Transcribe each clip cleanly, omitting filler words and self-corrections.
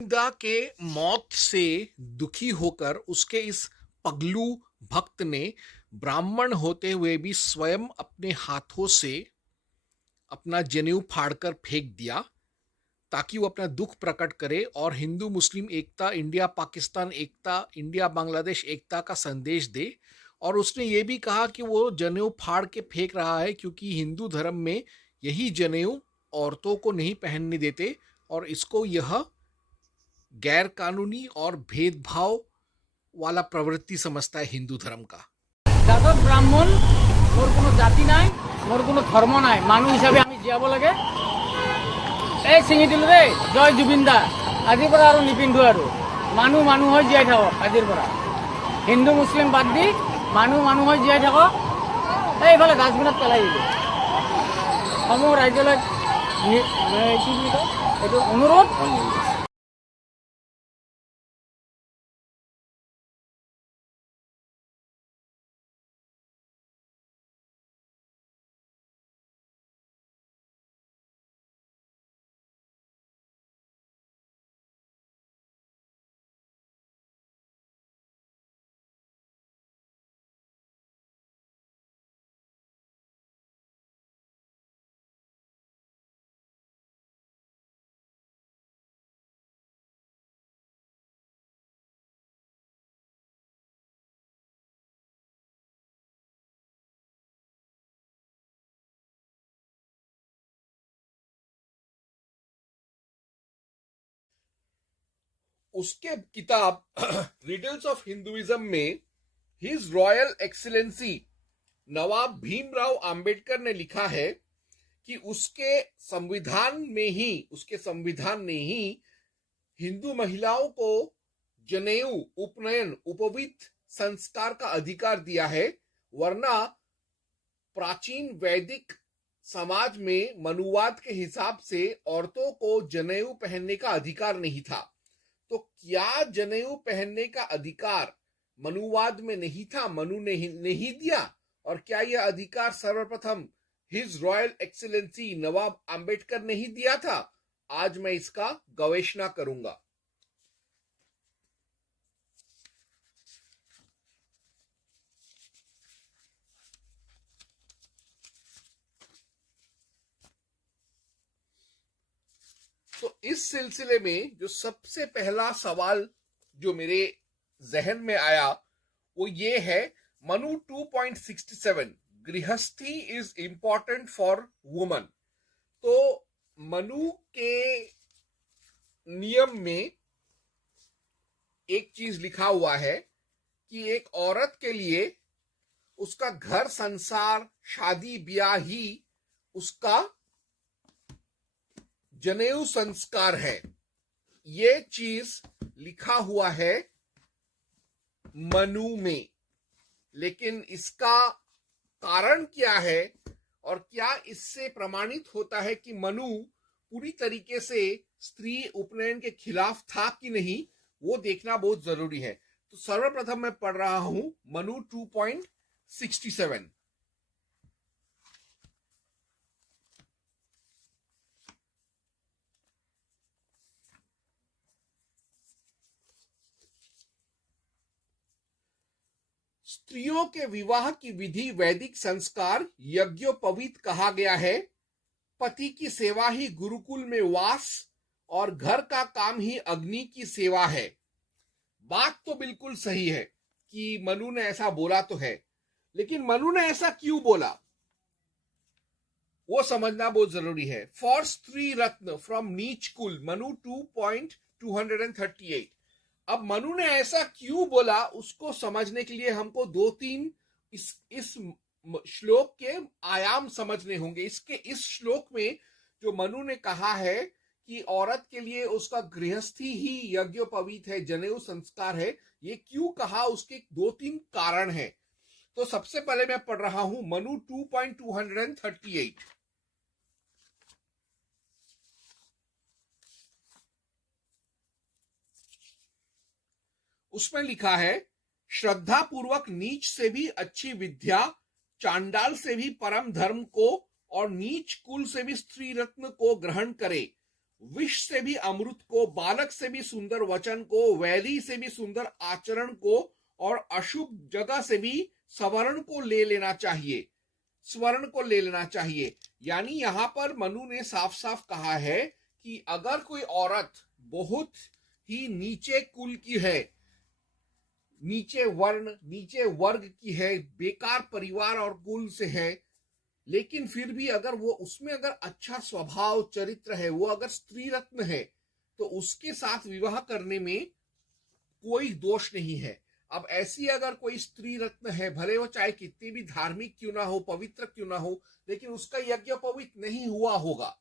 गोविंदा के मौत से दुखी होकर उसके इस पगलू भक्त ने ब्राह्मण होते हुए भी स्वयं अपने हाथों से अपना जनेऊ फाड़कर फेंक दिया ताकि वो अपना दुख प्रकट करे और हिंदू मुस्लिम एकता, इंडिया पाकिस्तान एकता, इंडिया बांग्लादेश एकता का संदेश दे। और उसने ये भी कहा कि वो जनेऊ फाड़ के फेंक रहा है क्योंकि हिंदू धर्म में यही जनेऊ औरतों को नहीं पहनने देते और इसको यह गैर कानूनी और भेदभाव वाला प्रवृत्ति समझता है हिंदू धर्म का। জাতক ব্রাহ্মণ মোর কোনো জাতি নাই, মোর কোনো ধর্ম নাই, মানুহ হিচাপে আমি জীয়াব লাগে। এই ছিঙি দিলো দেই, জয় জুবিন দা। আজিৰ পৰা আৰু নিপিন্ধো আৰু মানুহ মানুহ হৈ জীয়াই থাকক। আজিৰ পৰা হিন্দু মুছলিম বাদ দি মানুহ মানুহ হৈ জীয়াই থাকক। এইফালে ডাষ্টবিনত পেলাই দিলো। সমূহ ৰাজ্যলৈ কি বুলি কয় এইটো অনুৰোধ। उसके किताब रिडल्स ऑफ हिंदुइज्म में हिज रॉयल एक्सीलेंसी नवाब भीमराव अंबेडकर ने लिखा है कि उसके संविधान ने ही हिंदू महिलाओं को जनेऊ, उपनयन, उपवीत संस्कार का अधिकार दिया है, वरना प्राचीन वैदिक समाज में मनुवाद के हिसाब से औरतों को जनेऊ पहनने का अधिकार नहीं था। तो क्या जनेऊ पहनने का अधिकार मनुवाद में नहीं था, मनु ने नहीं दिया? और क्या यह अधिकार सर्वप्रथम हिज रॉयल एक्सीलेंसी नवाब अंबेडकर ने ही दिया था? आज मैं इसका गवेषणा करूंगा। तो इस सिलसिले में जो सबसे पहला सवाल जो मेरे जहन में आया वो ये है, मनु 2.67 गृहस्थी इज इंपॉर्टेंट फॉर वुमन। तो मनु के नियम में एक चीज लिखा हुआ है कि एक औरत के लिए उसका घर संसार, शादी ब्याह ही उसका जनेऊ संस्कार है। ये चीज लिखा हुआ है मनु में, लेकिन इसका कारण क्या है और क्या इससे प्रमाणित होता है कि मनु पूरी तरीके से स्त्री उपनयन के खिलाफ था कि नहीं, वो देखना बहुत जरूरी है। तो सर्वप्रथम मैं पढ़ रहा हूं मनु 2.67। स्त्रियों के विवाह की विधि वैदिक संस्कार यज्ञोपवीत कहा गया है। पति की सेवा ही गुरुकुल में वास और घर का काम ही अग्नि की सेवा है। बात तो बिल्कुल सही है कि मनु ने ऐसा बोला तो है, लेकिन मनु ने ऐसा क्यों बोला वो समझना बहुत जरूरी है। फॉर स्त्री रत्न फ्रॉम नीच कुल मनु 2.238। अब मनु ने ऐसा क्यों बोला उसको समझने के लिए हमको दो तीन इस श्लोक के आयाम समझने होंगे। इस श्लोक में जो मनु ने कहा है कि औरत के लिए उसका गृहस्थी ही यज्ञोपवीत है, जनेऊ संस्कार है, ये क्यों कहा, उसके दो तीन कारण है। तो सबसे पहले मैं पढ़ रहा हूं मनु 2.238। उसमें लिखा है, श्रद्धा पूर्वक नीच से भी अच्छी विद्या, चांडाल से भी परम धर्म को और नीच कुल से भी स्त्री रत्न को ग्रहण करे विष से भी अमृत को, बालक से भी सुंदर वचन को, वैरी से भी सुंदर आचरण को और अशुभ जगह से भी स्वर्ण को ले लेना चाहिए, स्वर्ण को ले लेना चाहिए। यानी यहां पर मनु ने साफ साफ कहा है कि अगर कोई औरत बहुत ही नीचे कुल की है, नीचे वर्ण, नीचे वर्ग की है, बेकार परिवार और कुल से है, लेकिन फिर भी अगर वो उसमें अगर अच्छा स्वभाव चरित्र है, वो अगर स्त्री रत्न है, तो उसके साथ विवाह करने में कोई दोष नहीं है। अब ऐसी अगर कोई स्त्री रत्न है, भले वो चाहे कितनी भी धार्मिक क्यों ना हो, पवित्र क्यों ना हो, लेकिन उसका यज्ञ पवित्र नहीं हुआ होगा,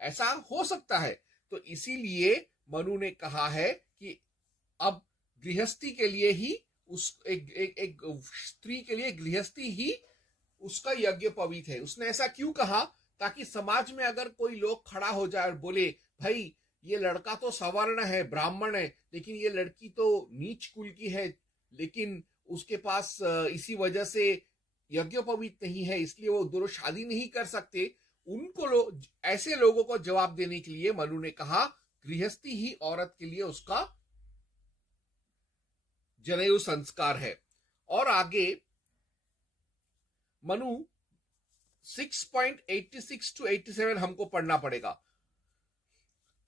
ऐसा हो सकता है। तो इसीलिए मनु ने कहा है कि अब गृहस्थी के लिए ही एक स्त्री के लिए गृहस्थी ही उसका यज्ञ पवित्र है। उसने ऐसा क्यों कहा? ताकि समाज में अगर कोई लोग खड़ा हो जाए और बोले भाई ये लड़का तो सवर्ण है, ब्राह्मण है, लेकिन ये लड़की तो नीच कुल की है, लेकिन उसके पास इसी वजह से यज्ञ पवित्र नहीं है, इसलिए वो दोनों शादी नहीं कर सकते, उनको ऐसे लोगों को जवाब देने के लिए मनु ने कहा गृहस्थी ही औरत के लिए उसका जनेऊ संस्कार है। और आगे मनु 6.86 to 87 हमको पढ़ना पड़ेगा।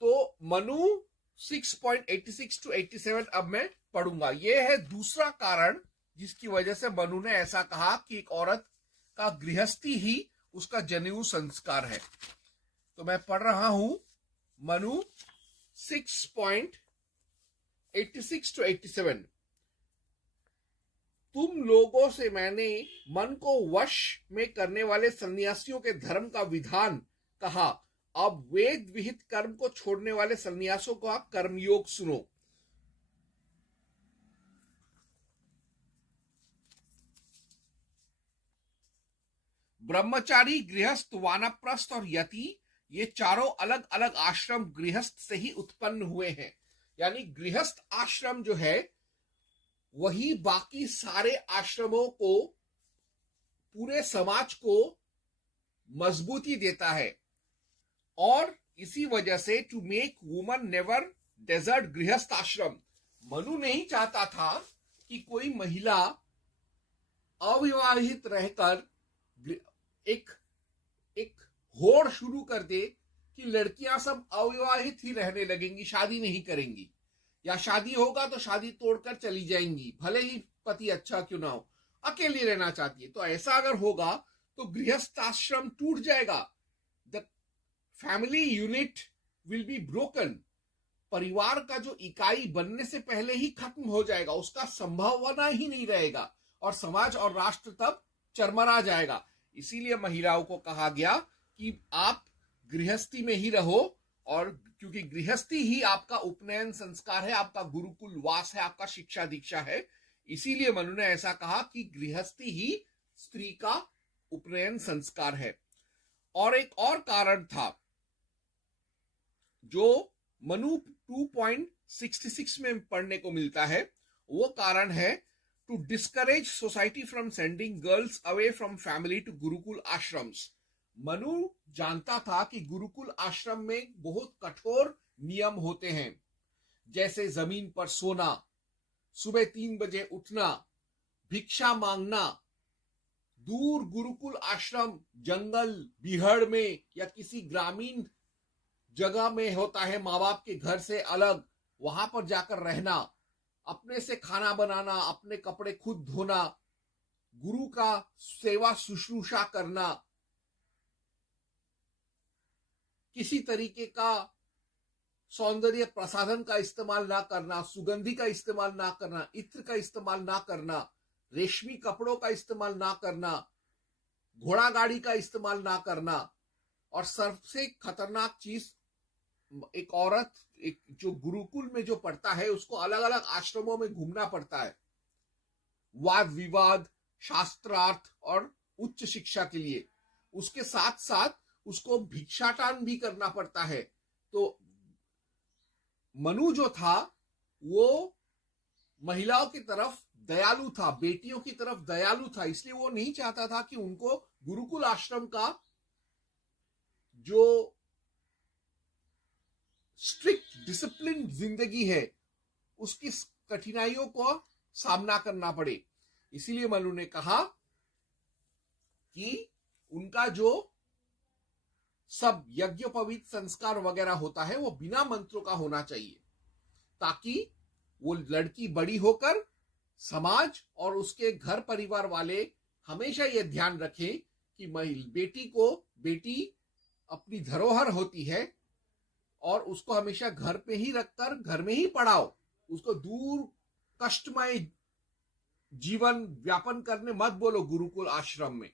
तो मनु 6.86 to 87 अब मैं पढ़ूंगा। यह है दूसरा कारण जिसकी वजह से मनु ने ऐसा कहा कि एक औरत का गृहस्थी ही उसका जनेऊ संस्कार है। तो मैं पढ़ रहा हूं मनु 6.86 to 87। तुम लोगों से मैंने मन को वश में करने वाले सन्यासियों के धर्म का विधान कहा, अब वेद विहित कर्म को छोड़ने वाले सन्यासों का कर्मयोग सुनो। ब्रह्मचारी, गृहस्थ, वानप्रस्थ और यति, ये चारों अलग अलग आश्रम गृहस्थ से ही उत्पन्न हुए हैं। यानी गृहस्थ आश्रम जो है वही बाकी सारे आश्रमों को, पूरे समाज को मजबूती देता है। और इसी वजह से to make woman never desert grihastha ashram, Manu नहीं चाहता था कि कोई महिला अविवाहित रहकर एक होड़ शुरू कर दे कि लड़कियां सब अविवाहित ही रहने लगेंगी, शादी नहीं करेंगी, या शादी होगा तो शादी तोड़कर चली जाएंगी, भले ही पति अच्छा क्यों ना हो, अकेली रहना चाहती है। तो ऐसा अगर होगा तो गृहस्थ आश्रम टूट जाएगा, the family unit will be broken, परिवार का जो इकाई बनने से पहले ही खत्म हो जाएगा, उसका संभावना ही नहीं रहेगा और समाज और राष्ट्र तब चरमरा जाएगा। इसीलिए महिलाओं को कहा गया कि आप गृहस्थी में ही रहो, और क्योंकि गृहस्थी ही आपका उपनयन संस्कार है, आपका गुरुकुल वास है, आपका शिक्षा दीक्षा है, इसीलिए मनु ने ऐसा कहा कि गृहस्थी ही स्त्री का उपनयन संस्कार है। और एक और कारण था जो मनु 2.66 में पढ़ने को मिलता है, वो कारण है to discourage society from sending girls away from family to gurukul ashrams. Manu जानता था कि गुरुकुल आश्रम में बहुत कठोर नियम होते हैं, जैसे जमीन पर सोना, सुबह 3 बजे उठना, भिक्षा मांगना, दूर गुरुकुल आश्रम जंगल बिहड़ में या किसी ग्रामीण जगह में होता है, माँ बाप के घर से अलग, वहां पर जाकर रहना, अपने से खाना बनाना, अपने कपड़े खुद धोना, गुरु का सेवा शुश्रूषा करना, किसी तरीके का सौंदर्य प्रसाधन का इस्तेमाल ना करना, सुगंधी का इस्तेमाल ना करना, इत्र का इस्तेमाल ना करना, रेशमी कपड़ों का इस्तेमाल ना करना, घोड़ा गाड़ी का इस्तेमाल ना करना, और सबसे खतरनाक चीज, एक औरत जो गुरुकुल में जो पढ़ता है उसको अलग अलग आश्रमों में घूमना पड़ता है, वाद विवाद, शास्त्रार्थ और उच्च शिक्षा के लिए। उसके साथ साथ उसको भिक्षाटन भी करना पड़ता है। तो मनु जो था वो महिलाओं की तरफ दयालु था, बेटियों की तरफ दयालु था, इसलिए वो नहीं चाहता था कि उनको गुरुकुल आश्रम का जो स्ट्रिक्ट डिसिप्लिन जिंदगी है उसकी कठिनाइयों को सामना करना पड़े। इसीलिए मनु ने कहा कि उनका जो सब यज्ञोपवीत संस्कार वगैरह होता है वो बिना मंत्रों का होना चाहिए, ताकि वो लड़की बड़ी होकर समाज और उसके घर परिवार वाले हमेशा ये ध्यान रखें कि बेटी अपनी धरोहर होती है और उसको हमेशा घर पे ही रखकर घर में ही पढ़ाओ, उसको दूर कष्टमय जीवन व्यापन करने मत बोलो गुरुकुल आश्रम में।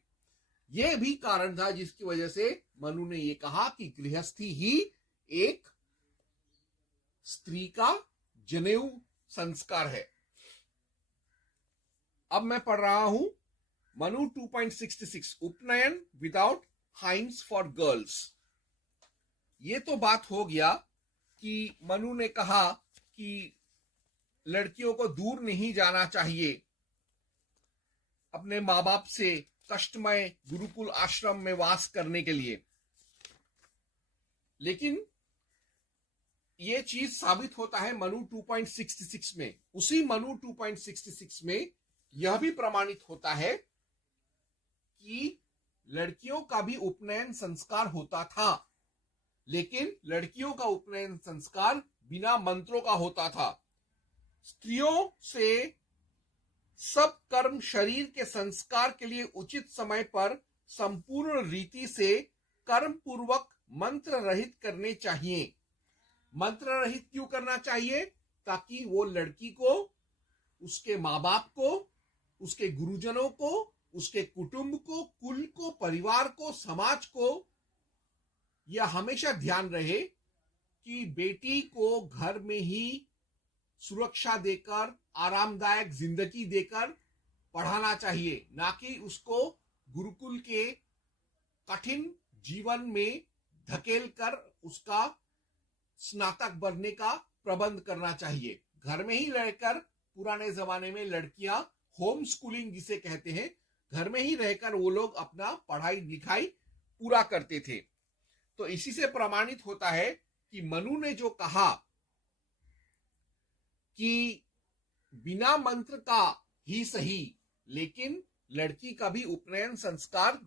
यह भी कारण था जिसकी वजह से मनु ने यह कहा कि गृहस्थी ही एक स्त्री का जनेऊ संस्कार है। अब मैं पढ़ रहा हूं मनु 2.66 उपनयन विदाउट हाइम्स फॉर गर्ल्स। ये तो बात हो गया कि मनु ने कहा कि लड़कियों को दूर नहीं जाना चाहिए अपने माँ बाप से कष्टमय गुरुकुल आश्रम में वास करने के लिए, लेकिन यह चीज साबित होता है मनु 2.66 में। उसी मनु 2.66 में यह भी प्रमाणित होता है कि लड़कियों का भी उपनयन संस्कार होता था, लेकिन लड़कियों का उपनयन संस्कार बिना मंत्रों का होता था। स्त्रियों से सब कर्म शरीर के संस्कार के लिए उचित समय पर संपूर्ण रीति से कर्म पूर्वक मंत्र रहित करने चाहिए। मंत्र रहित क्यों करना चाहिए? ताकि वो लड़की को, उसके माँ बाप को, उसके गुरुजनों को, उसके कुटुंब को, कुल को, परिवार को, समाज को यह हमेशा ध्यान रहे कि बेटी को घर में ही सुरक्षा देकर, आरामदायक जिंदगी देकर पढ़ाना चाहिए, ना कि उसको गुरुकुल के कठिन जीवन में धकेल कर उसका स्नातक बनने का प्रबंध करना चाहिए। घर में ही रहकर, पुराने जमाने में लड़कियां होम स्कूलिंग जिसे कहते हैं, घर में ही रहकर वो लोग अपना पढ़ाई लिखाई पूरा करते थे। तो इसी से प्रमाणित होता है कि मनु ने जो कहा कि बिना मंत्र का ही सही, लेकिन लड़की का भी उपनयन संस्कार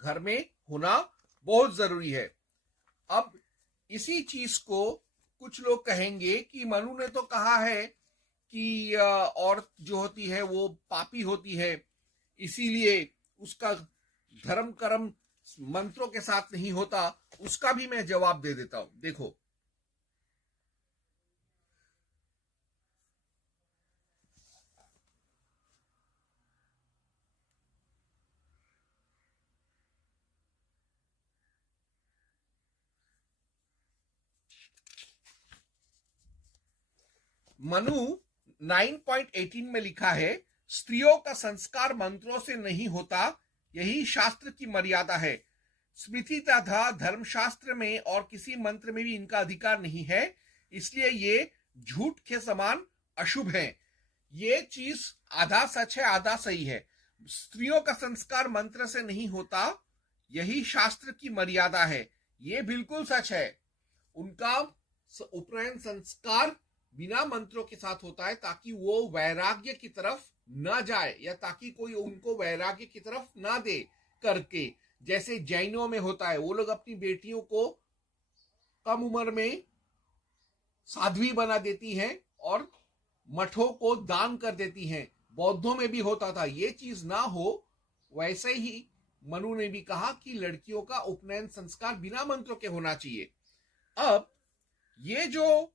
घर में होना बहुत जरूरी है। अब इसी चीज को कुछ लोग कहेंगे कि मनु ने तो कहा है कि औरत जो होती है वो पापी होती है, इसीलिए उसका धर्म कर्म मंत्रों के साथ नहीं होता। उसका भी मैं जवाब दे देता हूं। देखो, मनु 9.18 में लिखा है, स्त्रियों का संस्कार मंत्रों से नहीं होता, यही शास्त्र की मर्यादा है। स्मृति तथा धर्मशास्त्र में और किसी मंत्र में भी इनका अधिकार नहीं है, इसलिए ये झूठ के समान अशुभ है। ये चीज आधा सच है, आधा सही है। स्त्रियों का संस्कार मंत्र से नहीं होता, यही शास्त्र की मर्यादा है। ये बिल्कुल सच है। उनका उपनयन संस्कार बिना मंत्रों के साथ होता है ताकि वो वैराग्य की तरफ ना जाए, या ताकि कोई उनको वैराग्य की तरफ ना दे करके, जैसे जैनों में होता है। वो लोग अपनी बेटियों को कम उम्र में साध्वी बना देती हैं और मठों को दान कर देती हैं। बौद्धों में भी होता था। ये चीज ना हो, वैसे ही मनु ने भी कहा कि लड़कियों का उपनयन संस्कार बिना मंत्रों के होना चाहिए। अब ये जो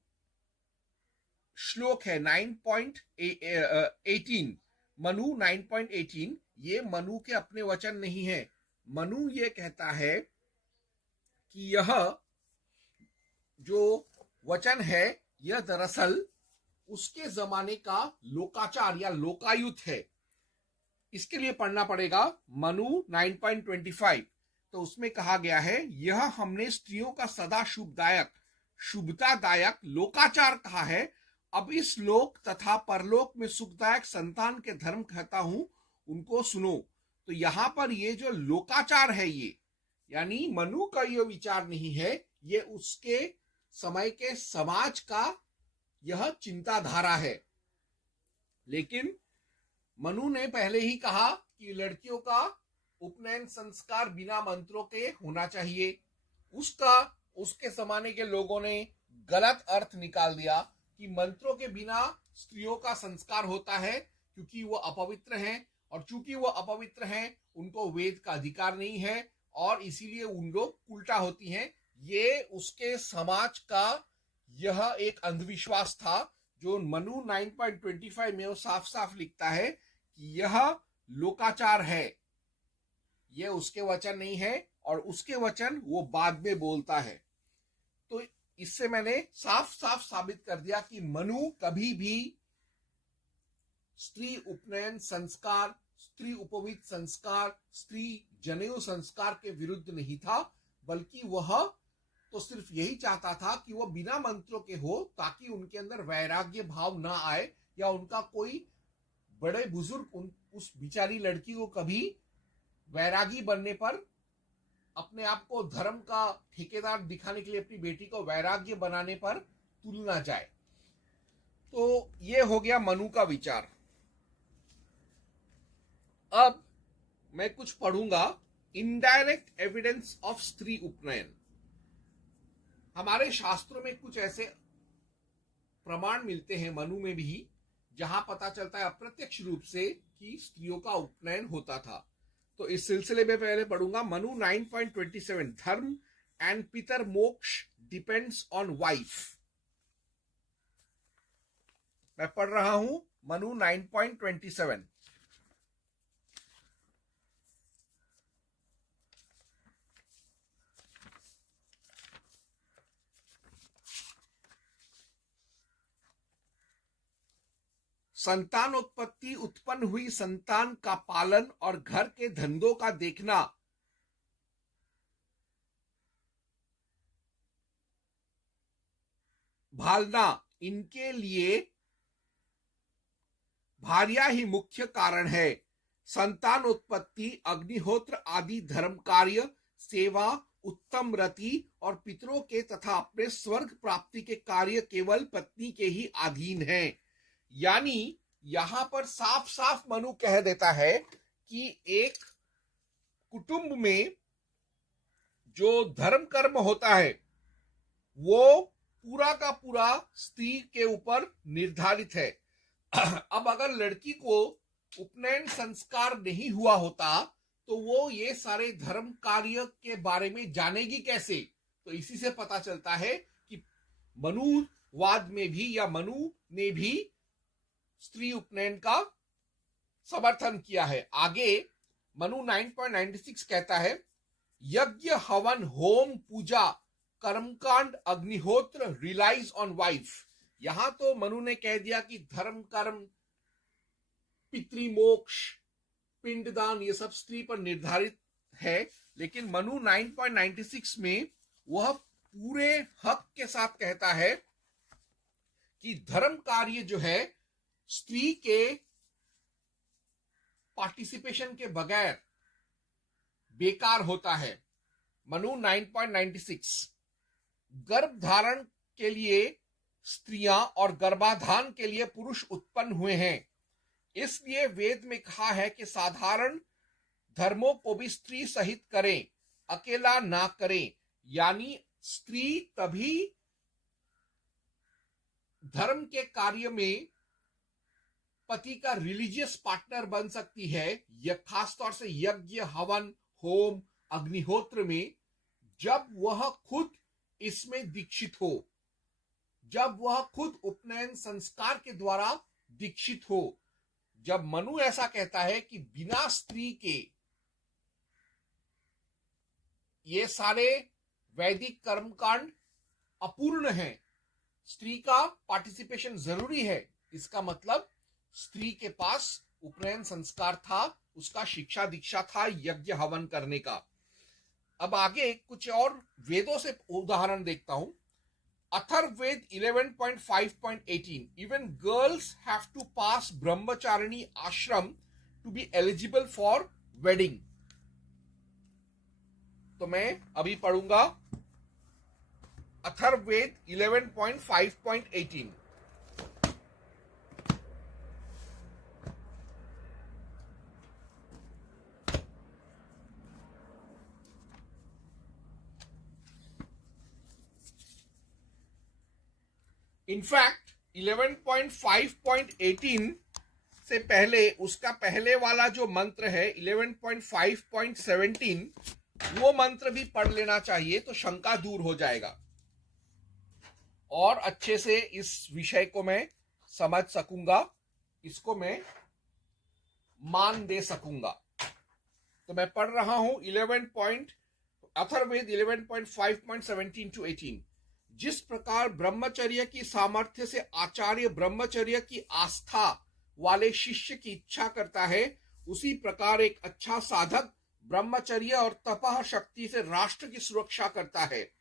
श्लोक है 9.18, मनु 9.18, ये मनु के अपने वचन नहीं है। मनु ये कहता है कि यह जो वचन है यह दरअसल उसके जमाने का लोकाचार या लोकायुत है। इसके लिए पढ़ना पड़ेगा मनु 9.25। तो उसमें कहा गया है, यह हमने स्त्रियों का सदा शुभदायक, शुभतादायक लोकाचार कहा है। अब इस लोक तथा परलोक में सुखदायक संतान के धर्म कहता हूं, उनको सुनो। तो यहां पर ये जो लोकाचार है, ये यानी मनु का ये विचार नहीं है, ये उसके समय के समाज का यह चिंताधारा है। लेकिन मनु ने पहले ही कहा कि लड़कियों का उपनयन संस्कार बिना मंत्रों के होना चाहिए। उसके जमाने के लोगों ने गलत अर्थ निकाल दिया कि मंत्रों के बिना स्त्रियों का संस्कार होता है क्योंकि वो अपवित्र हैं, और चूंकि वो अपवित्र हैं उनको वेद का अधिकार नहीं है और इसीलिए उन लोग उल्टा होती हैं। ये उसके समाज का यह एक अंधविश्वास था जो मनु 9.25 में वो साफ साफ लिखता है कि यह लोकाचार है, ये उसके वचन नहीं है और उसके वचन वो बाद में बोलता है। तो इससे मैंने साफ साफ साबित कर दिया कि मनु कभी भी स्त्री उपनयन संस्कार, स्त्री उपवीत संस्कार, स्त्री जनेऊ संस्कार के विरुद्ध नहीं था, बल्कि वह तो सिर्फ यही चाहता था कि वह बिना मंत्रों के हो ताकि उनके अंदर वैराग्य भाव ना आए या उनका कोई बड़े बुजुर्ग उस बिचारी लड़की को कभी वैरागी बनने पर अपने आप को धर्म का ठेकेदार दिखाने के लिए अपनी बेटी को वैराग्य बनाने पर तुल ना जाए। तो ये हो गया मनु का विचार। अब मैं कुछ पढ़ूंगा इनडायरेक्ट एविडेंस ऑफ स्त्री उपनयन। हमारे शास्त्रों में कुछ ऐसे प्रमाण मिलते हैं मनु में भी जहां पता चलता है अप्रत्यक्ष रूप से कि स्त्रियों का उपनयन होता था। तो इस सिलसिले में पहले पढ़ूंगा मनु 9.27 धर्म एंड पितर मोक्ष डिपेंड्स ऑन वाइफ। मैं पढ़ रहा हूं मनु 9.27। संतानोत्पत्ति, उत्पन्न हुई संतान का पालन और घर के धंधों का देखना भालना, इनके लिए भार्या ही मुख्य कारण है। संतानोत्पत्ति, अग्निहोत्र आदि धर्म कार्य, सेवा, उत्तम रति और पितरों के तथा अपने स्वर्ग प्राप्ति के कार्य केवल पत्नी के ही अधीन हैं। यानी यहां पर साफ साफ मनु कह देता है कि एक कुटुंब में जो धर्म कर्म होता है वो पूरा का पूरा स्त्री के ऊपर निर्धारित है। अब अगर लड़की को उपनयन संस्कार नहीं हुआ होता तो वो ये सारे धर्म कार्य के बारे में जानेगी कैसे? तो इसी से पता चलता है कि मनुवाद में भी या मनु ने भी स्त्री उपनयन का समर्थन किया है। आगे मनु 9.96 कहता है यज्ञ हवन होम पूजा कर्मकांड अग्निहोत्र रिलाइज ऑन वाइफ। यहां तो मनु ने कह दिया कि धर्म कर्म पितृमोक्ष पिंडदान ये सब स्त्री पर निर्धारित है, लेकिन मनु 9.96 में वह पूरे हक के साथ कहता है कि धर्म कार्य जो है स्त्री के पार्टिसिपेशन के बगैर बेकार होता है। मनु 9.96 गर्भ धारण के लिए स्त्रियां और गर्भाधान के लिए पुरुष उत्पन्न हुए हैं, इसलिए वेद में कहा है कि साधारण धर्मों को भी स्त्री सहित करें, अकेला ना करें। यानी स्त्री तभी धर्म के कार्य में पति का रिलीजियस पार्टनर बन सकती है, यह खासतौर से यज्ञ हवन होम अग्निहोत्र में, जब वह खुद इसमें दीक्षित हो, जब वह खुद उपनयन संस्कार के द्वारा दीक्षित हो। जब मनु ऐसा कहता है कि बिना स्त्री के ये सारे वैदिक कर्मकांड अपूर्ण हैं, स्त्री का पार्टिसिपेशन जरूरी है, इसका मतलब स्त्री के पास उपनयन संस्कार था, उसका शिक्षा दीक्षा था यज्ञ हवन करने का। अब आगे कुछ और वेदों से उदाहरण देखता हूं। Atharvaveda 11.5.18 even girls have to pass brahmacharini ashram to be eligible for wedding. तो मैं अभी पढ़ूंगा अथर्ववेद 11.5.18। इनफैक्ट 11.5.18 से पहले उसका पहले वाला जो मंत्र है 11.5.17 वो मंत्र भी पढ़ लेना चाहिए, तो शंका दूर हो जाएगा और अच्छे से इस विषय को मैं समझ सकूंगा, इसको मैं मान दे सकूंगा। तो मैं पढ़ रहा हूं अथर्ववेद 11.5.17 to 18। जिस प्रकार ब्रह्मचर्य की सामर्थ्य से आचार्य ब्रह्मचर्य की आस्था वाले शिष्य की इच्छा करता है, उसी प्रकार एक अच्छा साधक ब्रह्मचर्य और तपह शक्ति से राष्ट्र की सुरक्षा करता है।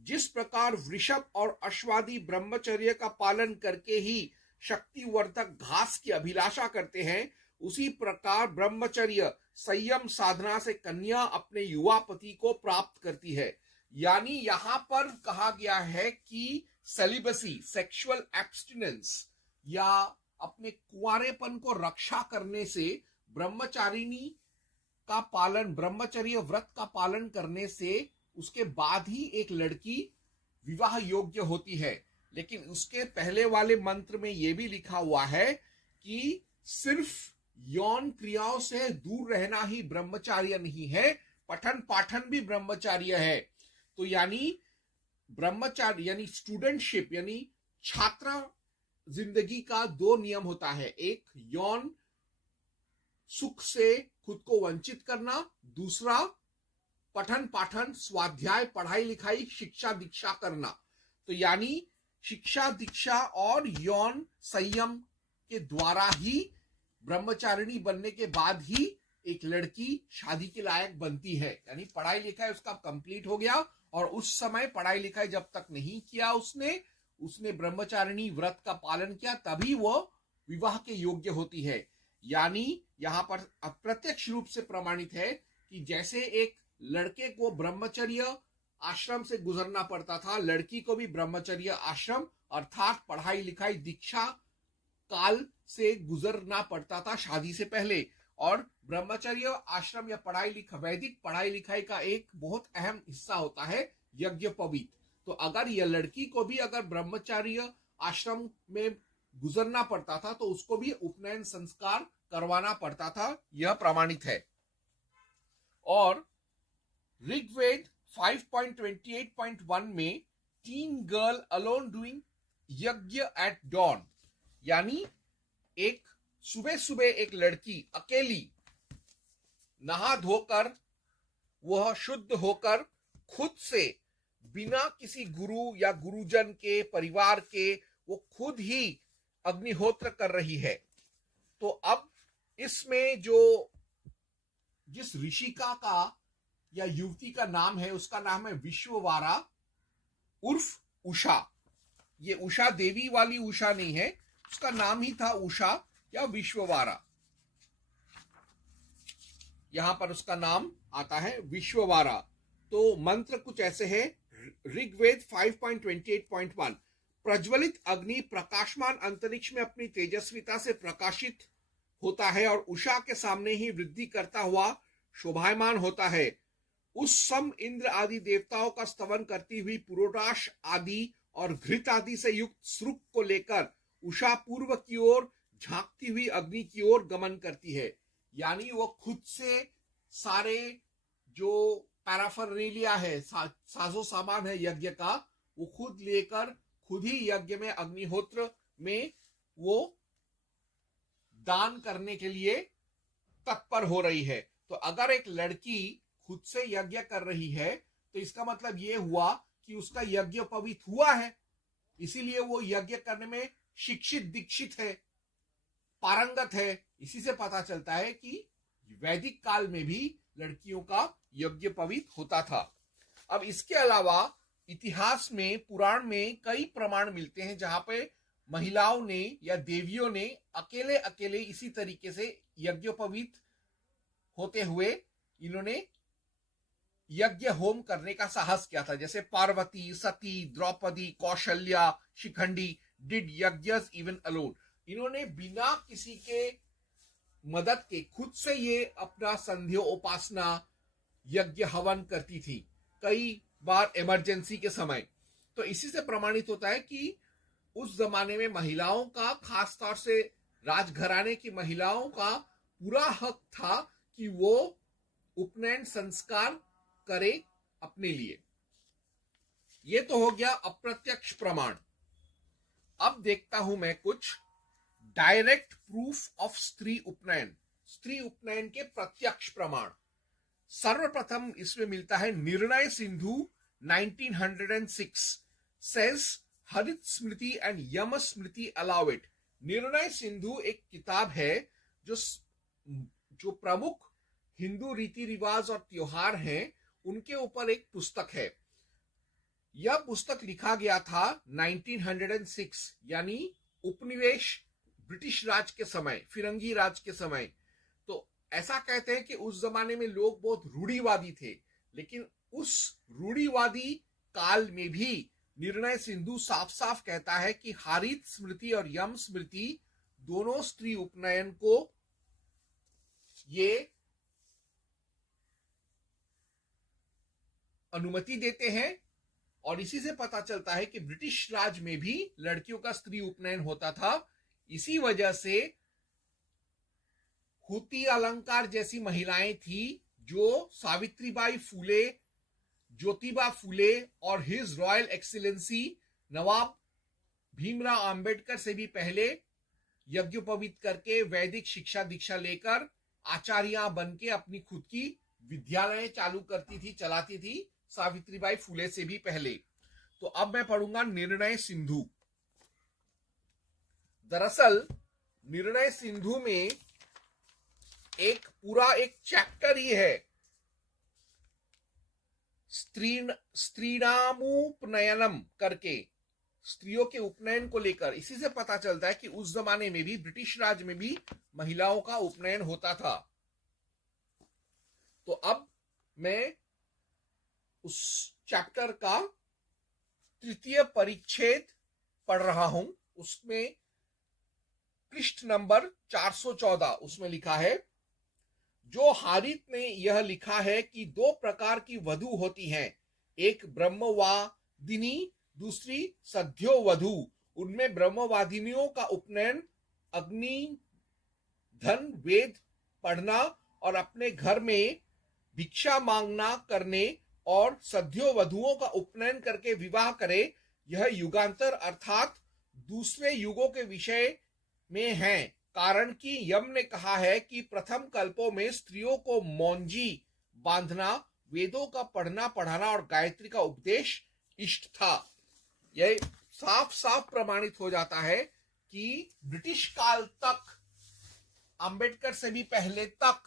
जिस प्रकार वृषभ और अश्वादी ब्रह्मचर्य का पालन करके ही शक्तिवर्धक घास की अभिलाषा करते हैं, उसी प्रकार ब्रह्मचर्य संयम साधना से कन्या अपने युवा पति को प्राप्त करती है। यानी यहां पर कहा गया है कि सेलिबसी, सेक्सुअल एब्स्टिनेंस या अपने कुंवारेपन को रक्षा करने से, ब्रह्मचारिणी का पालन, ब्रह्मचर्य व्रत का पालन करने से उसके बाद ही एक लड़की विवाह योग्य होती है। लेकिन उसके पहले वाले मंत्र में यह भी लिखा हुआ है कि सिर्फ यौन क्रियाओं से दूर रहना ही ब्रह्मचार्य नहीं है, पठन पाठन भी ब्रह्मचार्य है। तो यानी ब्रह्मचार्य यानी स्टूडेंटशिप यानी छात्र जिंदगी का दो नियम होता है, एक यौन सुख से खुद को वंचित करना, दूसरा पठन पाठन स्वाध्याय पढ़ाई लिखाई शिक्षा दीक्षा करना। तो यानी शिक्षा दीक्षा और यौन संयम के द्वारा ही ब्रह्मचारिणी बनने के बाद ही एक लड़की शादी के लायक बनती है। यानी पढ़ाई लिखाई उसका कंप्लीट हो गया और उस समय पढ़ाई लिखाई जब तक नहीं किया उसने ब्रह्मचारिणी व्रत का पालन किया, तभी वो विवाह के योग्य होती है। यानी यहां पर अप्रत्यक्ष रूप से प्रमाणित है कि जैसे एक लड़के को ब्रह्मचर्य आश्रम से गुजरना पड़ता था, लड़की को भी ब्रह्मचर्य आश्रम अर्थात पढ़ाई लिखाई दीक्षा काल से गुजरना पड़ता था शादी से पहले। और ब्रह्मचर्य आश्रम या वैदिक पढ़ाई लिखाई का एक बहुत अहम हिस्सा होता है यज्ञोपवीत। तो अगर यह लड़की को भी अगर ब्रह्मचर्य आश्रम में गुजरना पड़ता था तो उसको भी उपनयन संस्कार करवाना पड़ता था, यह प्रमाणित है। और ऋग्वेद 5.28.1 में टीन गर्ल अलोन डूइंग यज्ञ एट डॉन, यानी एक सुबह सुबह एक लड़की अकेली नहा धोकर वह शुद्ध होकर खुद से बिना किसी गुरु या गुरुजन के परिवार के वो खुद ही अग्निहोत्र कर रही है। तो अब इसमें जिस ऋषिका का या युवती का नाम है उसका नाम है विश्ववारा उर्फ उषा। ये उषा देवी वाली उषा नहीं है, उसका नाम ही था उषा या विश्ववारा। यहां पर उसका नाम आता है विश्ववारा। तो मंत्र कुछ ऐसे है, ऋग्वेद 5.28.1 प्रज्वलित अग्नि प्रकाशमान अंतरिक्ष में अपनी तेजस्विता से प्रकाशित होता है और उषा के सामने ही वृद्धि करता हुआ शोभायमान होता है। उस सम इंद्र आदि देवताओं का स्तवन करती हुई पुरोटाश आदि और घृत आदि से युक्त श्रुक को लेकर उषा पूर्व की ओर झांकती हुई अग्नि की ओर गमन करती है। यानी वो खुद से सारे जो पैराफरनेलिया है, साजो सामान है यज्ञ का, वो खुद लेकर खुद ही यज्ञ में अग्निहोत्र में वो दान करने के लिए तत्पर हो रही है। तो अगर एक लड़की खुद से यज्ञ कर रही है तो इसका मतलब ये हुआ कि उसका यज्ञ पवित्र हुआ है, इसीलिए वो यज्ञ करने में शिक्षित दीक्षित है, पारंगत है। इसी से पता चलता है कि वैदिक काल में भी लड़कियों का यज्ञ पवित्र होता था। अब इसके अलावा इतिहास में पुराण में कई प्रमाण मिलते हैं जहां पे महिलाओं ने या देवियों ने अकेले अकेले इसी तरीके से यज्ञोपवीत होते हुए इन्होंने यज्ञ होम करने का साहस किया था, जैसे पार्वती, सती, द्रौपदी, कौशल्या, शिखंडी डिड यज्ञस इवन अलोन। इन्होंने बिना किसी के मदद के खुद से ये अपना संध्या उपासना यज्ञ हवन करती थी, कई बार इमरजेंसी के समय। तो इसी से प्रमाणित होता है कि उस जमाने में महिलाओं का, खास तौर से राजघराने की महिलाओं का पूरा हक था कि वो उपनयन संस्कार करे अपने लिए। ये तो हो गया अप्रत्यक्ष प्रमाण। अब देखता हूं मैं कुछ डायरेक्ट प्रूफ ऑफ स्त्री उपनयन, स्त्री उपनयन के प्रत्यक्ष प्रमाण। सर्वप्रथम इसमें मिलता है निर्णय Sindhu 1906 says Harita Smriti and Yama Smriti allow it. Nirnaya Sindhu एक किताब है जो प्रमुख हिंदू रीति रिवाज और त्योहार हैं उनके ऊपर एक पुस्तक है। यह पुस्तक लिखा गया था 1906 यानी उपनिवेश ब्रिटिश राज के समय, फिरंगी राज के समय। तो ऐसा कहते हैं कि उस जमाने में लोग बहुत रूढ़िवादी थे, लेकिन उस रूढ़िवादी काल में भी निर्णय सिंधु साफ साफ कहता है कि हारित स्मृति और यम स्मृति दोनों स्त्री उपनयन को ये अनुमति देते हैं। और इसी से पता चलता है कि ब्रिटिश राज में भी लड़कियों का स्त्री उपनयन होता था। इसी वजह से हुती अलंकार जैसी महिलाएं थी जो सावित्रीबाई फूले, ज्योतिबा फूले और हिज रॉयल एक्सीलेंसी नवाब भीमराव अंबेडकर से भी पहले यज्ञोपवीत करके वैदिक शिक्षा दीक्षा लेकर आचार्या बन के अपनी खुद की विद्यालय चालू करती थी, चलाती थी, सावित्रीबाई फूले से भी पहले। तो अब मैं पढ़ूंगा निर्णय सिंधु। दरअसल निर्णय सिंधु में एक पूरा एक चैप्टर ही है स्त्रीणामुपनयनम करके, स्त्रियों के उपनयन को लेकर। इसी से पता चलता है कि उस जमाने में भी, ब्रिटिश राज में भी महिलाओं का उपनयन होता था। तो अब मैं उस चैप्टर का तृतीय परिच्छेद पढ़ रहा हूं। उसमें पृष्ठ नंबर 414 उसमें लिखा है, जो हारित ने यह लिखा है कि दो प्रकार की वधु होती हैं, एक ब्रह्मवादिनी, दूसरी सध्यो वधु। उनमें ब्रह्मवादिनियों का उपनयन अग्नि, धन, वेद पढ़ना और अपने घर में भिक्षा मांगना करने, और सध्यो वधुओं का उपनयन करके विवाह करे। यह युगांतर अर्थात दूसरे युगों के विषय में है, कारण कि यम ने कहा है कि प्रथम कल्पों में स्त्रियों को मौंजी बांधना, वेदों का पढ़ना पढ़ाना और गायत्री का उपदेश इष्ट था। यह साफ साफ प्रमाणित हो जाता है कि ब्रिटिश काल तक, अंबेडकर से भी पहले तक,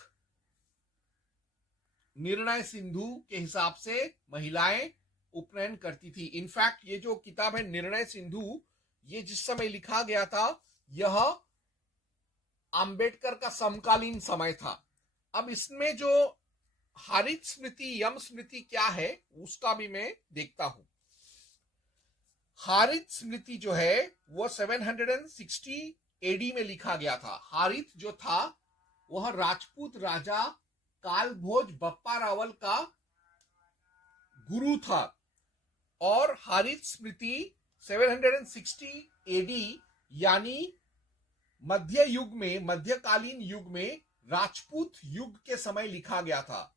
निर्णय सिंधु के हिसाब से महिलाएं उपनयन करती थी। इनफैक्ट ये जो किताब है निर्णय सिंधु, ये जिस समय लिखा गया था यह अंबेडकर का समकालीन समय था। अब इसमें जो हारित स्मृति, यम स्मृति क्या है उसका भी मैं देखता हूं। हारित स्मृति जो है वो 760 एडी में लिखा गया था। हारित जो था वह राजपूत राजा कालभोज बप्पा रावल का गुरु था। और हारित स्मृति 760 एडी यानी मध्य युग में, मध्यकालीन युग में, राजपूत युग के समय लिखा गया था।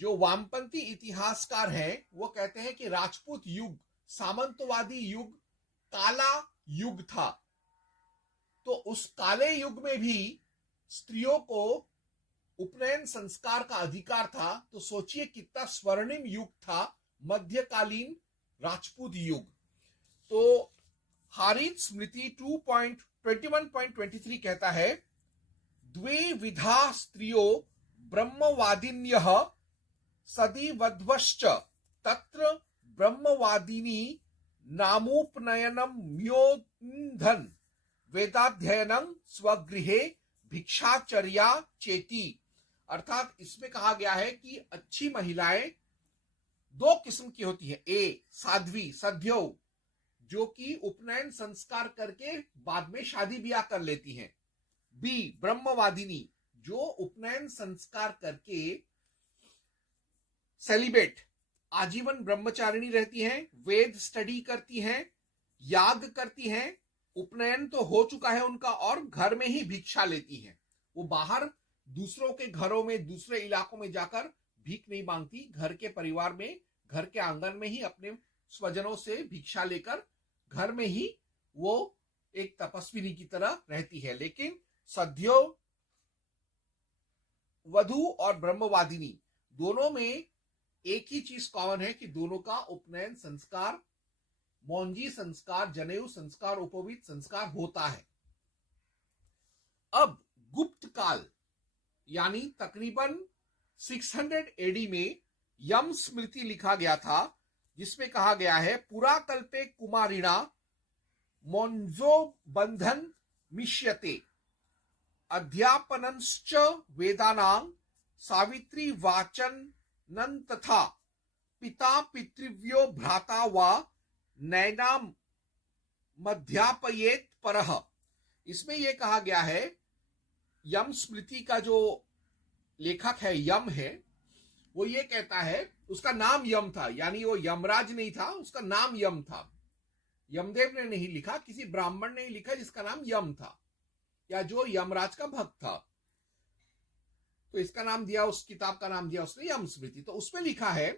जो वामपंथी इतिहासकार हैं वो कहते हैं कि राजपूत युग, सामंतवादी युग, काला युग था। तो उस काले युग में भी स्त्रियों को उपनयन संस्कार का अधिकार था। तो सोचिए कितना स्वर्णिम युग था मध्यकालीन राजपूत युग। तो हारित स्मृति 21.23 कहता है, द्विविधा स्त्रियो ब्रह्मवादिन्यः सदिवध्वश्च तत्र ब्रह्मवादिनी नामोपनयनम म्योधन वेदाध्ययनं स्वगृहे भिक्षाचर्या चेति। अर्थात इसमें कहा गया है कि अच्छी महिलाएं दो किस्म की होती है। ए साध्वी सध्यो, जो कि उपनयन संस्कार करके बाद में शादी ब्याह कर लेती हैं। बी ब्रह्मवादिनी, जो उपनयन संस्कार करके सेलिब्रेट आजीवन ब्रह्मचारिणी रहती हैं, वेद स्टडी करती हैं, याग करती हैं, उपनयन तो हो चुका है उनका और घर में ही भिक्षा लेती हैं। वो बाहर दूसरों के घरों में, दूसरे इलाकों में जाकर भीख नहीं मांगती, घर के परिवार में, घर के आंगन में ही अपने स्वजनों से भिक्षा लेकर घर में ही वो एक तपस्विनी की तरह रहती है। लेकिन सध्यो वधु और ब्रह्मवादिनी दोनों में एक ही चीज कॉमन है कि दोनों का उपनयन संस्कार, मौंजी संस्कार, जनेऊ संस्कार, उपवीत संस्कार होता है। अब गुप्त काल यानी तकरीबन 600 एडी में यम स्मृति लिखा गया था, जिसमें कहा गया है पुराकल्पे कुमारिणा मोन्जो बंधन मिष्यते अध्यापनश्च वेदानां सावित्री वाचनन तथा पिता पितृव्यो भ्राता वा नैनाम मध्यापयेत परह। इसमें यह कहा गया है, यम स्मृति का जो लेखक है यम है, वो ये कहता है, उसका नाम यम था, यानी वो यमराज नहीं था, उसका नाम यम था। यमदेव ने नहीं लिखा, किसी ब्राह्मण ने लिखा जिसका नाम यम था, या जो यमराज का भक्त था, तो इसका नाम दिया, उस किताब का नाम दिया उसने यम स्मृति। तो उसमें लिखा है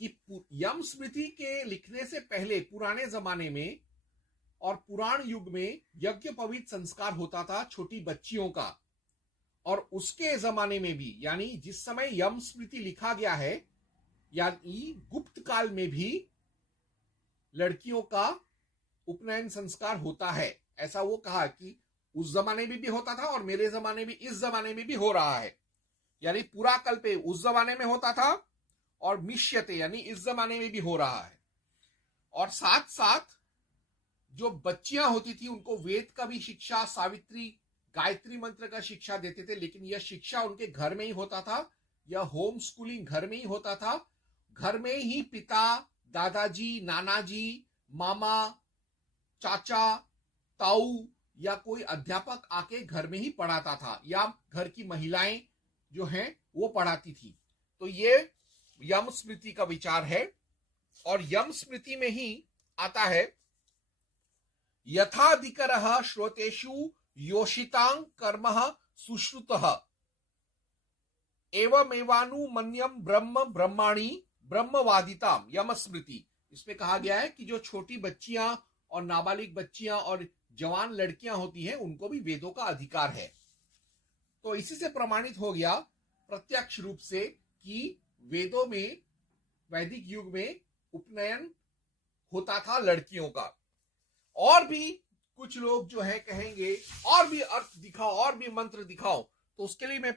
कि यम स्मृति के लिखने से पहले पुराने जमाने में और पुराण युग में यज्ञोपवीत संस्कार होता था छोटी बच्चियों का, और उसके जमाने में भी, यानी जिस समय यम स्मृति लिखा गया है, यानी गुप्त काल में भी लड़कियों का उपनयन संस्कार होता है। ऐसा वो कहा कि उस जमाने में भी होता था और मेरे जमाने में, इस जमाने में भी हो रहा है। यानी पूरा कल्पे उस जमाने में होता था और मिष्यते यानी इस जमाने में भी हो रहा है। और साथ साथ जो बच्चियां होती थी उनको वेद का भी शिक्षा, सावित्री गायत्री मंत्र का शिक्षा देते थे, लेकिन यह शिक्षा उनके घर में ही होता था, यह होम स्कूलिंग घर में ही होता था। घर में ही पिता, दादाजी, नानाजी, मामा, चाचा, ताऊ या कोई अध्यापक आके घर में ही पढ़ाता था, या घर की महिलाएं जो हैं वो पढ़ाती थी। तो ये यम स्मृति का विचार है। और यम स्मृति में ही आता है यथाधिकरः श्रोतेषु योषितां कर्मः सुश्रुतः एवमेवानुमन्यम ब्रह्म ब्रह्माणि ब्रह्मवादिताम यम स्मृति। इसमें कहा गया है कि जो छोटी बच्चियां और नाबालिग बच्चियां और जवान लड़कियां होती हैं उनको भी वेदों का अधिकार है। तो इसी से प्रमाणित हो गया प्रत्यक्ष रूप से कि वेदों में, वैदिक युग में उपनयन होता था लड़कियों का। और भी कुछ लोग जो है कहेंगे और भी अर्थ दिखाओ, और भी मंत्र दिखाओ, तो उसके लिए मैं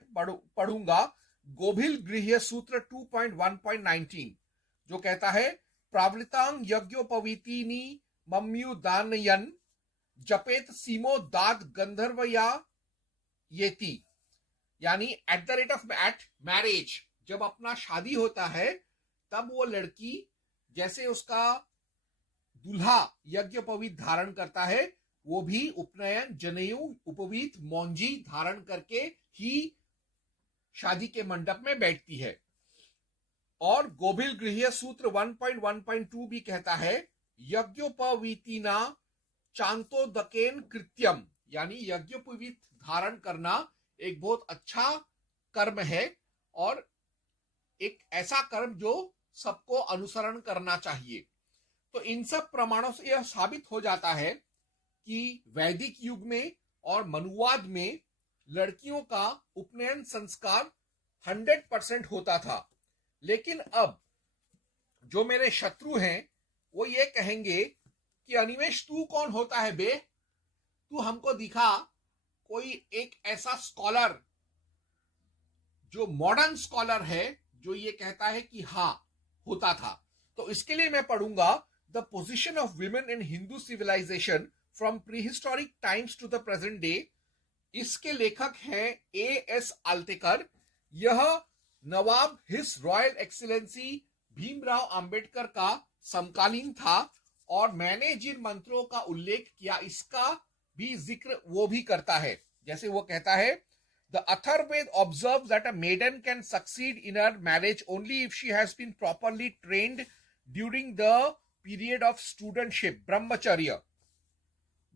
पढ़ूंगा गोभिल गृह्य सूत्र 2.1.19 जो कहता है प्रावृतांग यज्ञोपवीतिनी मम्युदानयन जपेत सीमो दाद गंधर्वया येति। यानी at the rate of marriage, जब अपना शादी होता है तब वो लड़की जैसे उसका दूल्हा यज्ञोपवीत धारण करता है, वो भी उपनयन, जनेऊ, उपवीत, मौंजी धारण करके ही शादी के मंडप में बैठती है। और गोभिल गृह्य सूत्र 1.1.2 भी कहता है यज्ञोपवीतिना चांतोदकेन कृत्यम, यानी यज्ञोपवीत धारण करना एक बहुत अच्छा कर्म है और एक ऐसा कर्म जो सबको अनुसरण करना चाहिए। तो इन सब प्रमाणों से यह साबित हो जाता है कि वैदिक युग में और मनुवाद में लड़कियों का उपनयन संस्कार 100% होता था। लेकिन अब जो मेरे शत्रु हैं वो ये कहेंगे कि अनिमेष तू कौन होता है बे, तू हमको दिखा कोई एक ऐसा स्कॉलर जो मॉडर्न स्कॉलर है जो ये कहता है कि हाँ होता था। तो इसके लिए मैं पढ़ूंगा the position of women in Hindu civilization from prehistoric times to the present day. इसके लेखक हैं A.S. आल्टेकर। यह नवाब his royal excellency Bhimrao Ambedkar का समकालीन था और मैंने जिन मंत्रों का उल्लेख किया इसका भी जिक्र वो भी करता है। जैसे वो कहता है, the Atharvaveda observes that a maiden can succeed in her marriage only if she has been properly trained during the period of studentship brahmacharya.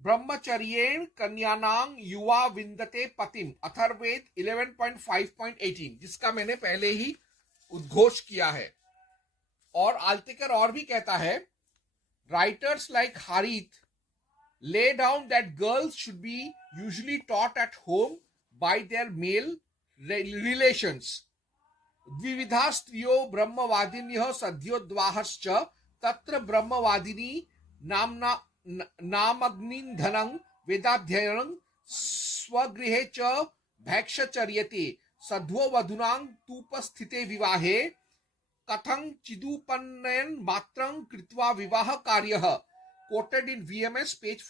ब्रह्मचर्येण कन्यानां युवा विंदते पतिम, अथर्ववेद 11.5.18, जिसका मैंने पहले ही उद्घोष किया है। और आल्तेकर और भी कहता है, writers like हारित lay down that girls should be usually taught at home by their male relations. द्विविधा स्त्रियो ब्रह्मवादिन्यः सद्योद्वाहश्च तत्र ब्रह्मवादिनी नामना नामग्निधनं वेदाध्ययनं स्वगृहे च भैक्षचर्यते सध्वो वधूनां तूपस्थिते विवाहे कथं चिदुपन्नयन मात्रं कृत्वा विवाह कार्यः। Quoted in VMS page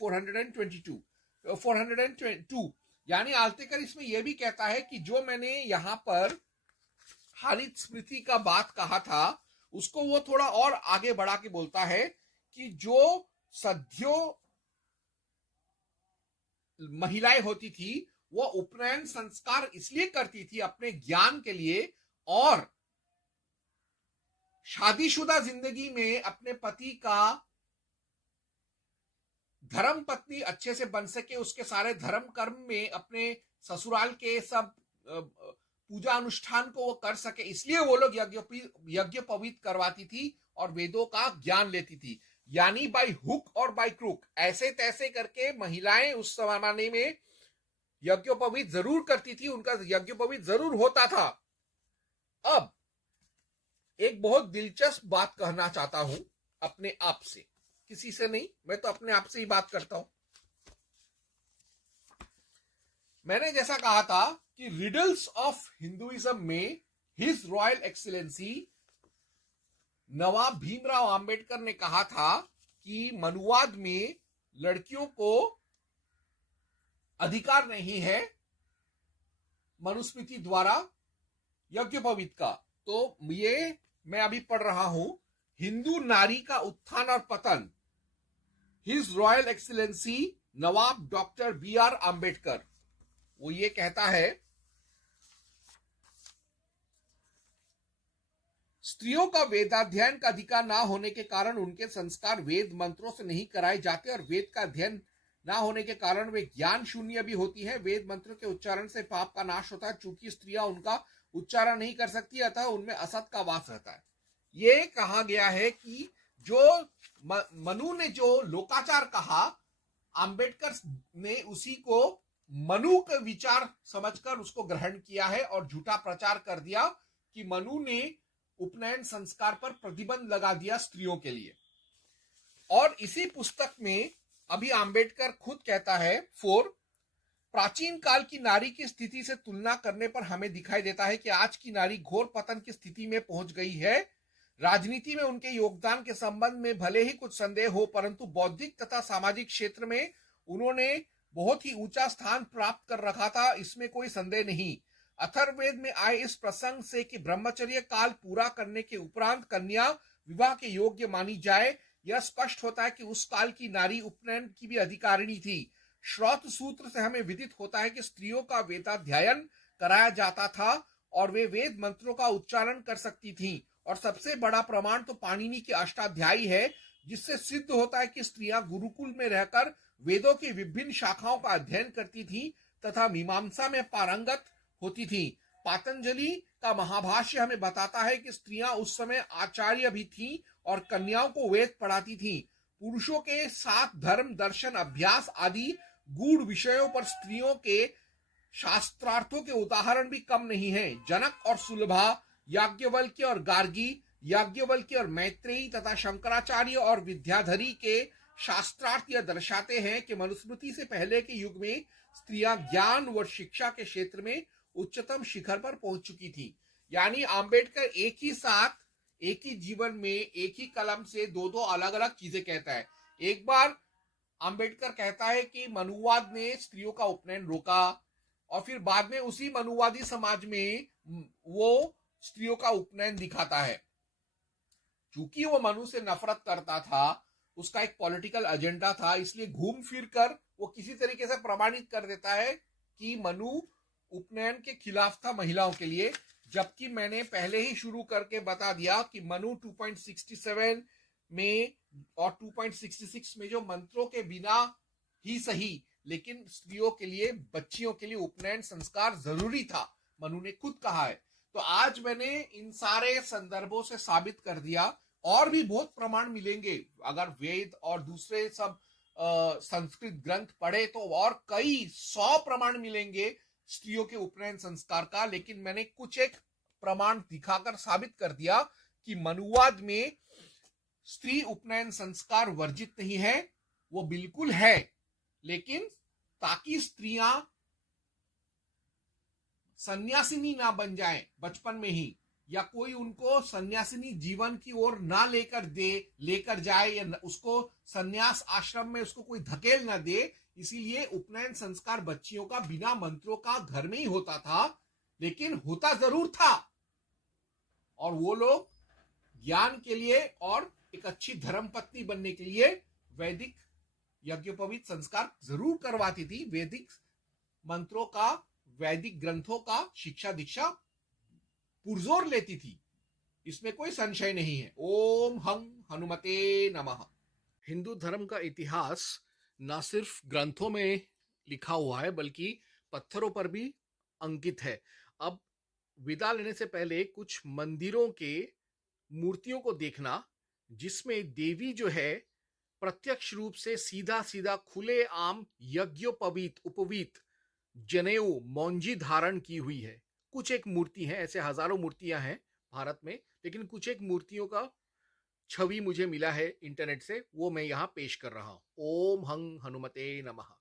402। यानी आल्तेकर इसमें यह भी कहता है कि जो मैंने यहां पर हारित स्मृति का बात कहा था उसको वो थोड़ा और आगे बढ़ा के बोलता है कि जो सद्यो महिलाएं होती थी वो उपनयन संस्कार इसलिए करती थी अपने ज्ञान के लिए और शादीशुदा जिंदगी में अपने पति का धर्म पत्नी अच्छे से बन सके, उसके सारे धर्म कर्म में अपने ससुराल के सब पूजा अनुष्ठान को वो कर सके, इसलिए वो लोग यज्ञोपवीत करवाती थी और वेदों का ज्ञान लेती थी। यानी बाय हुक और बाय क्रूक ऐसे तैसे करके महिलाएं उस जमाने में यज्ञोपवीत जरूर करती थी, उनका यज्ञोपवीत जरूर होता था। अब एक बहुत दिलचस्प बात कहना चाहता हूं अपने आप से, किसी से नहीं, मैं तो अपने आप से ही बात करता हूं। मैंने जैसा कहा था कि रिडल्स ऑफ हिंदुइज्म में हिज रॉयल एक्सीलेंसी नवाब भीमराव अंबेडकर ने कहा था कि मनुवाद में लड़कियों को अधिकार नहीं है मनुस्मृति द्वारा यज्ञोपवीत का। तो ये मैं अभी पढ़ रहा हूं, हिंदू नारी का उत्थान और पतन, हिज रॉयल एक्सीलेंसी नवाब डॉक्टर B.R. अंबेडकर। वो ये कहता है, स्त्रियों का वेदाध्ययन का अधिकार ना होने के कारण उनके संस्कार वेद मंत्रों से नहीं कराए जाते और वेद का अध्ययन ना होने के कारण वे ज्ञान शून्य भी होती है। वेद मंत्रों के उच्चारण से पाप का नाश होता है, चूंकि स्त्रियां उनका उच्चारण नहीं कर सकती अतः उनमें असत का वास रहता है। ये कहा गया है कि जो मनु ने जो लोकाचार कहा, अंबेडकर ने उसी को मनु का विचार समझकर उसको ग्रहण किया है और झूठा प्रचार कर दिया कि मनु ने उपनयन संस्कार पर प्रतिबंध लगा दिया स्त्रियों के लिए। और इसी पुस्तक में अभी अंबेडकर खुद कहता है, 4 प्राचीन काल की नारी की स्थिति से तुलना करने पर हमें दिखाई देता है कि आज की नारी घोर पतन की स्थिति में पहुंच गई है। राजनीति में उनके योगदान के संबंध में भले ही कुछ संदेह हो, परंतु बौद्धिक तथा सामाजिक क्षेत्र में उन्होंने बहुत ही ऊंचा स्थान प्राप्त कर रखा था, इसमें कोई संदेह नहीं। अथर्ववेद में आए इस प्रसंग से कि ब्रह्मचर्य काल पूरा करने के उपरांत कन्या विवाह के योग्य मानी जाए, यह स्पष्ट होता है कि उस काल की नारी उपनयन की भी अधिकारिणी थी। श्रौत सूत्र से हमें विदित होता है कि स्त्रियों का वेदाध्ययन कराया जाता था और वे वेद मंत्रों का उच्चारण कर सकती थीं। और सबसे बड़ा प्रमाण तो पाणिनि के अष्टाध्यायी है, जिससे सिद्ध होता है कि स्त्रियां गुरुकुल में रहकर वेदों की विभिन्न शाखाओं का अध्ययन करती थीं तथा मीमांसा में पारंगत होती थीं। पातंजलि का महाभाष्य हमें बताता है कि स्त्रियां उस समय आचार्य भी थीं और कन्याओं को वेद पढ़ाती थीं। पुरुषों के साथ धर्म, दर्शन, अभ्यास आदि गूढ़ विषयों पर स्त्रियों के शास्त्रार्थों के उदाहरण भी कम नहीं है। जनक और सुलभा, याज्ञवल्क्य और गार्गी, याज्ञवल्क्य और मैत्रेयी तथा शंकराचार्य और विद्याधरी के शास्त्रार्थ यह दर्शाते हैं कि मनुस्मृति से पहले के युग में स्त्रियां ज्ञान व शिक्षा के क्षेत्र में उच्चतम शिखर पर पहुंच चुकी थी। यानी अंबेडकर एक ही साथ, एक ही जीवन में, एक ही कलम से दो अलग अलग चीजें कहता है। एक बार अंबेडकर कहता है कि मनुवाद ने स्त्रियों का उपनयन रोका और फिर बाद में उसी मनुवादी समाज में वो स्त्रियों का उपनयन दिखाता है। चूंकि वो मनु से नफरत करता था, उसका एक पॉलिटिकल एजेंडा था, इसलिए घूम फिर कर वो किसी तरीके से प्रमाणित कर देता है कि मनु उपनयन के खिलाफ था महिलाओं के लिए, जबकि मैंने पहले ही शुरू करके बता दिया कि मनु 2.67 में और 2.66 में जो मंत्रों के बिना ही सही लेकिन स्त्रियों के लिए, बच्चियों के लिए उपनयन संस्कार जरूरी था, मनु ने खुद कहा है। तो आज मैंने इन सारे संदर्भों से साबित कर दिया, और भी बहुत प्रमाण मिलेंगे अगर वेद और दूसरे सब संस्कृत ग्रंथ पढ़े तो और कई 100 प्रमाण मिलेंगे स्त्रियों के उपनयन संस्कार का, लेकिन मैंने कुछ एक प्रमाण दिखाकर साबित कर दिया कि मनुवाद में स्त्री उपनयन संस्कार वर्जित नहीं है, वो बिल्कुल है, लेकिन ताकि स्त्रियां सन्यासिनी ना बन जाए बचपन में ही, या कोई उनको सन्यासिनी जीवन की ओर ना लेकर जाए, या उसको सन्यास आश्रम में उसको कोई धकेल ना दे, इसीलिए उपनयन संस्कार बच्चियों का बिना मंत्रों का घर में ही होता था, लेकिन होता जरूर था। और वो लोग ज्ञान के लिए और एक अच्छी धर्मपत्नी बनने के लिए वैदिक यज्ञोपवीत संस्कार जरूर करवाती थी, वैदिक मंत्रों का, वैदिक ग्रंथों का शिक्षा दीक्षा पुरजोर लेती थी, इसमें कोई संशय नहीं है। ओम हं हनुमते नमः। हिंदू धर्म का इतिहास न सिर्फ ग्रंथों में लिखा हुआ है बल्कि पत्थरों पर भी अंकित है। अब विदा लेने से पहले कुछ मंदिरों के मूर्तियों को देखना, जिसमें देवी जो है प्रत्यक्ष रूप से सीधा सीधा खुले आम यज्ञोपवीत उपवीत जनेऊ मौंजी धारण की हुई है। कुछ एक मूर्ति है, ऐसे हजारों मूर्तियां हैं भारत में, लेकिन कुछ एक मूर्तियों का छवि मुझे मिला है इंटरनेट से, वो मैं यहां पेश कर रहा हूं। ओम हं हनुमते नमः।